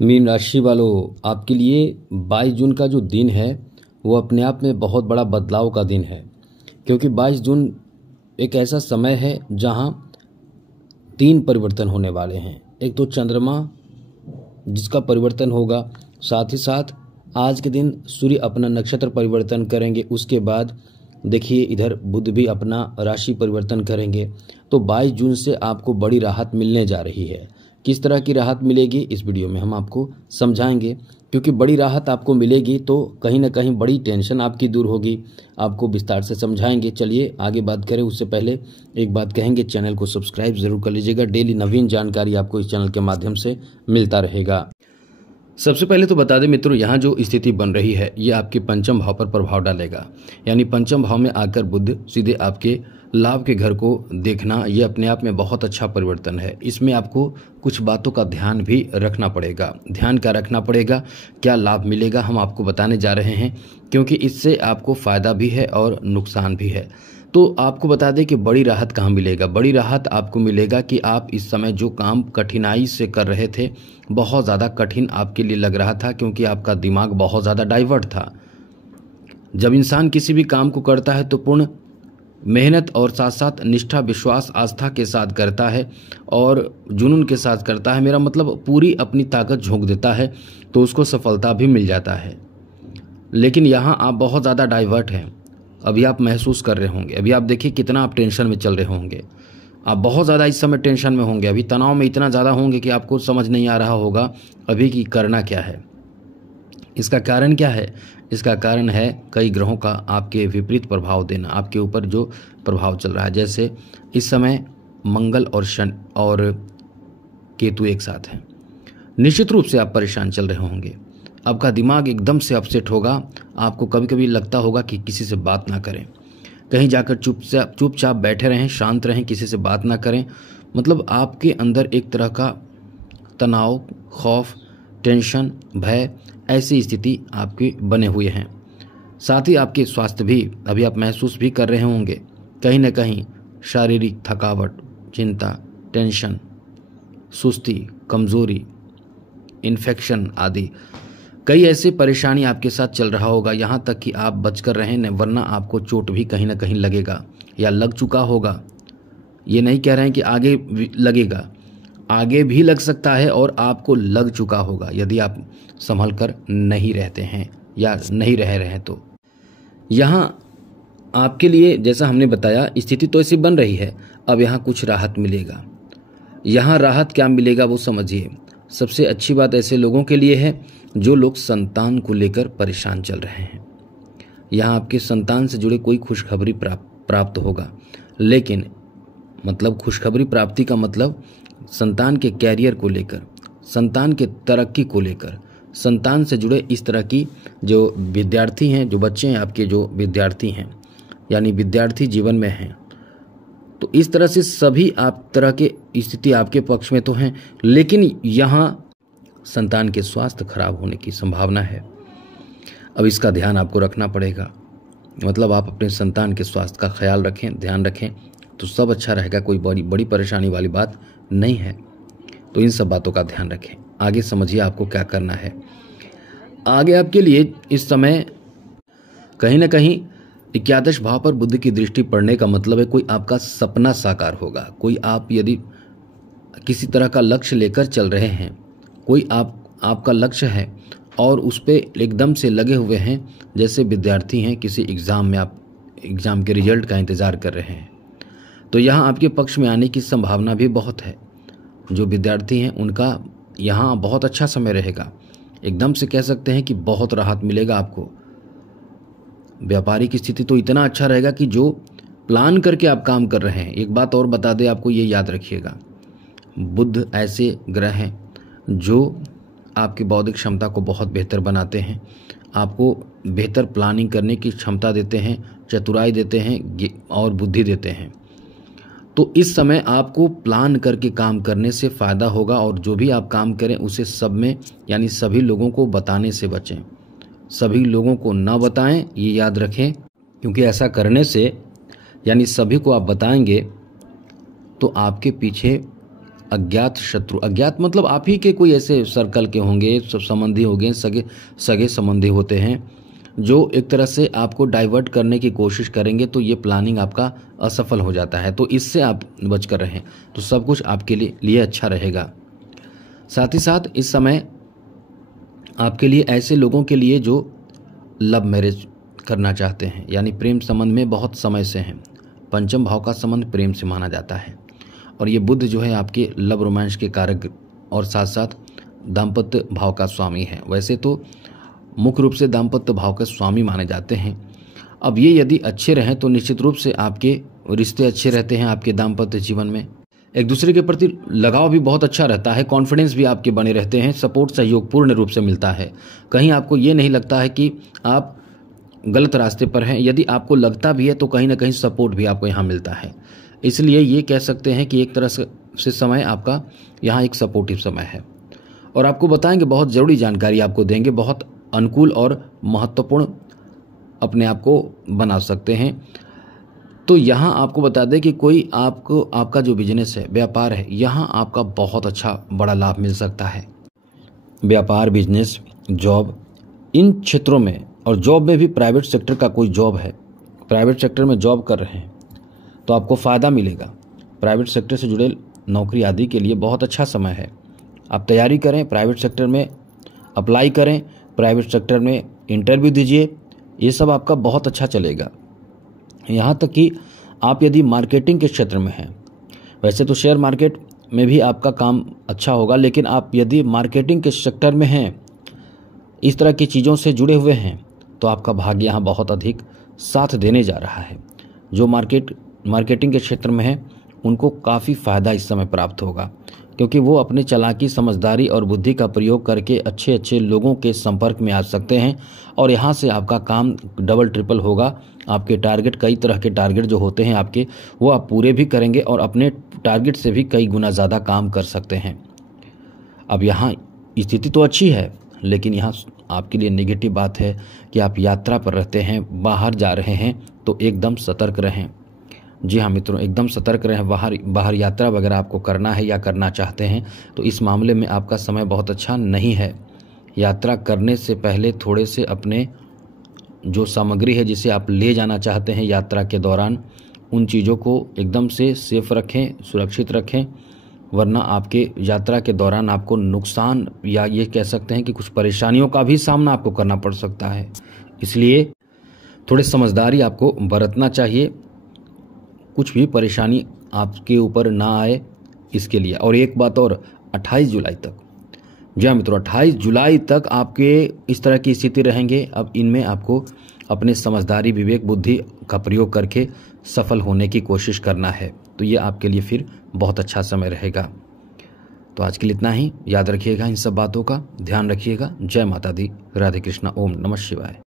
Mean राशि वालों, आपके लिए 22 जून का जो दिन है वो अपने आप में बहुत बड़ा बदलाव का दिन है, क्योंकि 22 जून एक ऐसा समय है जहां 3 परिवर्तन होने वाले हैं। एक तो चंद्रमा जिसका परिवर्तन होगा, साथ ही साथ आज के दिन सूर्य अपना नक्षत्र परिवर्तन करेंगे। उसके बाद देखिए इधर बुध भी अपना राशि परिवर्तन करेंगे। तो 22 जून से आपको बड़ी राहत मिलने जा रही है। किस तरह की राहत मिलेगी इस वीडियो में हम आपको समझाएंगे, क्योंकि बड़ी राहत आपको मिलेगी तो कहीं ना कहीं बड़ी टेंशन आपकी दूर होगी। आपको विस्तार से समझाएंगे। चलिए आगे बात करें, उससे पहले एक बात कहेंगे, चैनल को सब्सक्राइब जरूर कर लीजिएगा। डेली नवीन जानकारी आपको इस चैनल के माध्यम से मिलता रहेगा। सबसे पहले तो बता दें मित्रों, यहाँ जो स्थिति बन रही है ये आपके पंचम भाव पर प्रभाव डालेगा। यानी पंचम भाव में आकर बुध सीधे आपके लाभ के घर को देखना, ये अपने आप में बहुत अच्छा परिवर्तन है। इसमें आपको कुछ बातों का ध्यान भी रखना पड़ेगा। ध्यान क्या रखना पड़ेगा, क्या लाभ मिलेगा, हम आपको बताने जा रहे हैं, क्योंकि इससे आपको फायदा भी है और नुकसान भी है। तो आपको बता दें कि बड़ी राहत कहाँ मिलेगा। बड़ी राहत आपको मिलेगा कि आप इस समय जो काम कठिनाई से कर रहे थे, बहुत ज़्यादा कठिन आपके लिए लग रहा था, क्योंकि आपका दिमाग बहुत ज़्यादा डाइवर्ट था। जब इंसान किसी भी काम को करता है तो पूर्ण मेहनत और साथ साथ निष्ठा, विश्वास, आस्था के साथ करता है और जुनून के साथ करता है। मेरा मतलब पूरी अपनी ताकत झोंक देता है तो उसको सफलता भी मिल जाता है। लेकिन यहाँ आप बहुत ज़्यादा डाइवर्ट हैं। अभी आप महसूस कर रहे होंगे, अभी आप देखिए कितना आप टेंशन में चल रहे होंगे। आप बहुत ज़्यादा इस समय टेंशन में होंगे, अभी तनाव में इतना ज़्यादा होंगे कि आपको समझ नहीं आ रहा होगा अभी कि करना क्या है। इसका कारण क्या है? इसका कारण है कई ग्रहों का आपके विपरीत प्रभाव देना, आपके ऊपर जो प्रभाव चल रहा है। जैसे इस समय मंगल और शनि और केतु एक साथ हैं। निश्चित रूप से आप परेशान चल रहे होंगे। आपका दिमाग एकदम से अपसेट होगा। आपको कभी कभी लगता होगा कि किसी से बात ना करें, कहीं जाकर चुपचाप बैठे रहें, शांत रहें, किसी से बात ना करें। मतलब आपके अंदर एक तरह का तनाव, खौफ, टेंशन, भय, ऐसी स्थिति आपके बने हुए हैं। साथ ही आपके स्वास्थ्य भी अभी आप महसूस भी कर रहे होंगे, कहीं ना कहीं शारीरिक थकावट, चिंता, टेंशन, सुस्ती, कमजोरी, इन्फेक्शन आदि कई ऐसी परेशानी आपके साथ चल रहा होगा। यहाँ तक कि आप बचकर रहें न, वरना आपको चोट भी कहीं ना कहीं लगेगा या लग चुका होगा। ये नहीं कह रहे हैं कि आगे लगेगा, आगे भी लग सकता है और आपको लग चुका होगा यदि आप संभल कर नहीं रहते हैं या नहीं रह रहे हैं। तो यहाँ आपके लिए जैसा हमने बताया स्थिति तो ऐसी बन रही है। अब यहाँ कुछ राहत मिलेगा। यहाँ राहत क्या मिलेगा वो समझिए। सबसे अच्छी बात ऐसे लोगों के लिए है जो लोग संतान को लेकर परेशान चल रहे हैं। यहाँ आपके संतान से जुड़े कोई खुशखबरी प्राप्त होगा। लेकिन मतलब खुशखबरी प्राप्ति का मतलब संतान के कैरियर को लेकर, संतान के तरक्की को लेकर, संतान से जुड़े इस तरह की जो विद्यार्थी हैं, जो बच्चे हैं आपके, जो विद्यार्थी हैं यानी विद्यार्थी जीवन में हैं, तो इस तरह से सभी आप तरह के स्थिति आपके पक्ष में तो हैं। लेकिन यहाँ संतान के स्वास्थ्य खराब होने की संभावना है। अब इसका ध्यान आपको रखना पड़ेगा। मतलब आप अपने संतान के स्वास्थ्य का ख्याल रखें, ध्यान रखें तो सब अच्छा रहेगा। कोई बड़ी परेशानी वाली बात नहीं है। तो इन सब बातों का ध्यान रखें। आगे समझिए आपको क्या करना है। आगे आपके लिए इस समय कहीं ना कहीं 11 भाव पर बुध की दृष्टि पड़ने का मतलब है कोई आपका सपना साकार होगा। कोई आप यदि किसी तरह का लक्ष्य लेकर चल रहे हैं, कोई आपका लक्ष्य है और उस पर एकदम से लगे हुए हैं, जैसे विद्यार्थी हैं किसी एग्ज़ाम में, आप एग्ज़ाम के रिजल्ट का इंतज़ार कर रहे हैं, तो यहाँ आपके पक्ष में आने की संभावना भी बहुत है। जो विद्यार्थी हैं उनका यहाँ बहुत अच्छा समय रहेगा। एकदम से कह सकते हैं कि बहुत राहत मिलेगा आपको। व्यापारिक स्थिति तो इतना अच्छा रहेगा कि जो प्लान करके आप काम कर रहे हैं। एक बात और बता दें आपको, ये याद रखिएगा, बुध ऐसे ग्रह हैं जो आपकी बौद्धिक क्षमता को बहुत बेहतर बनाते हैं, आपको बेहतर प्लानिंग करने की क्षमता देते हैं, चतुराई देते हैं और बुद्धि देते हैं। तो इस समय आपको प्लान करके काम करने से फ़ायदा होगा और जो भी आप काम करें उसे सब में यानी सभी लोगों को बताने से बचें। सभी लोगों को ना बताएं, ये याद रखें, क्योंकि ऐसा करने से यानी सभी को आप बताएंगे तो आपके पीछे अज्ञात शत्रु, अज्ञात मतलब आप ही के कोई ऐसे सर्कल के होंगे, सब संबंधी होंगे, सगे संबंधी होते हैं जो एक तरह से आपको डाइवर्ट करने की कोशिश करेंगे, तो ये प्लानिंग आपका असफल हो जाता है। तो इससे आप बच कर रहें तो सब कुछ आपके लिए अच्छा रहेगा। साथ ही साथ इस समय आपके लिए ऐसे लोगों के लिए जो लव मैरिज करना चाहते हैं, यानी प्रेम संबंध में बहुत समय से हैं। पंचम भाव का संबंध प्रेम से माना जाता है और ये बुध जो है आपके लव रोमांस के कारक और साथ साथ दाम्पत्य भाव का स्वामी है। वैसे तो मुख्य रूप से दाम्पत्य भाव के स्वामी माने जाते हैं। अब ये यदि अच्छे रहें तो निश्चित रूप से आपके रिश्ते अच्छे रहते हैं। आपके दाम्पत्य जीवन में एक दूसरे के प्रति लगाव भी बहुत अच्छा रहता है, कॉन्फिडेंस भी आपके बने रहते हैं, सपोर्ट सहयोग पूर्ण रूप से मिलता है। कहीं आपको ये नहीं लगता है कि आप गलत रास्ते पर हैं। यदि आपको लगता भी है तो कहीं ना कहीं सपोर्ट भी आपको यहाँ मिलता है। इसलिए ये कह सकते हैं कि एक तरह से समय आपका यहाँ एक सपोर्टिव समय है। और आपको बताएंगे, बहुत ज़रूरी जानकारी आपको देंगे, बहुत अनुकूल और महत्वपूर्ण अपने आप को बना सकते हैं। तो यहाँ आपको बता दें कि कोई आपका जो बिजनेस है, व्यापार है, यहाँ आपका बहुत अच्छा बड़ा लाभ मिल सकता है। व्यापार, बिजनेस, जॉब, इन क्षेत्रों में, और जॉब में भी प्राइवेट सेक्टर का कोई जॉब है, प्राइवेट सेक्टर में जॉब कर रहे हैं तो आपको फ़ायदा मिलेगा। प्राइवेट सेक्टर से जुड़े नौकरी आदि के लिए बहुत अच्छा समय है। आप तैयारी करें, प्राइवेट सेक्टर में अप्लाई करें, प्राइवेट सेक्टर में इंटरव्यू दीजिए, ये सब आपका बहुत अच्छा चलेगा। यहाँ तक कि आप यदि मार्केटिंग के क्षेत्र में हैं, वैसे तो शेयर मार्केट में भी आपका काम अच्छा होगा, लेकिन आप यदि मार्केटिंग के सेक्टर में हैं, इस तरह की चीज़ों से जुड़े हुए हैं, तो आपका भाग्य यहाँ बहुत अधिक साथ देने जा रहा है। जो मार्केटिंग के क्षेत्र में है उनको काफ़ी फ़ायदा इस समय प्राप्त होगा, क्योंकि वो अपने चालाकी, समझदारी और बुद्धि का प्रयोग करके अच्छे अच्छे लोगों के संपर्क में आ सकते हैं और यहाँ से आपका काम डबल ट्रिपल होगा। आपके टारगेट, कई तरह के टारगेट जो होते हैं आपके, वो आप पूरे भी करेंगे और अपने टारगेट से भी कई गुना ज़्यादा काम कर सकते हैं। अब यहाँ स्थिति तो अच्छी है, लेकिन यहाँ आपके लिए नेगेटिव बात है कि आप यात्रा पर रहते हैं, बाहर जा रहे हैं, तो एकदम सतर्क रहें। जी हाँ मित्रों, एकदम सतर्क रहें। बाहर यात्रा वगैरह आपको करना है या करना चाहते हैं तो इस मामले में आपका समय बहुत अच्छा नहीं है। यात्रा करने से पहले थोड़े से अपने जो सामग्री है जिसे आप ले जाना चाहते हैं यात्रा के दौरान, उन चीज़ों को एकदम से सेफ रखें, सुरक्षित रखें, वरना आपके यात्रा के दौरान आपको नुकसान या ये कह सकते हैं कि कुछ परेशानियों का भी सामना आपको करना पड़ सकता है। इसलिए थोड़ी समझदारी आपको बरतना चाहिए, कुछ भी परेशानी आपके ऊपर ना आए इसके लिए। और एक बात और, 28 जुलाई तक, जी हाँ मित्रों, 28 जुलाई तक आपके इस तरह की स्थिति रहेंगे। अब इनमें आपको अपने समझदारी, विवेक, बुद्धि का प्रयोग करके सफल होने की कोशिश करना है, तो ये आपके लिए फिर बहुत अच्छा समय रहेगा। तो आज के लिए इतना ही। याद रखिएगा इन सब बातों का, ध्यान रखिएगा। जय माता दी, राधे कृष्णा, ओम नमः शिवाय।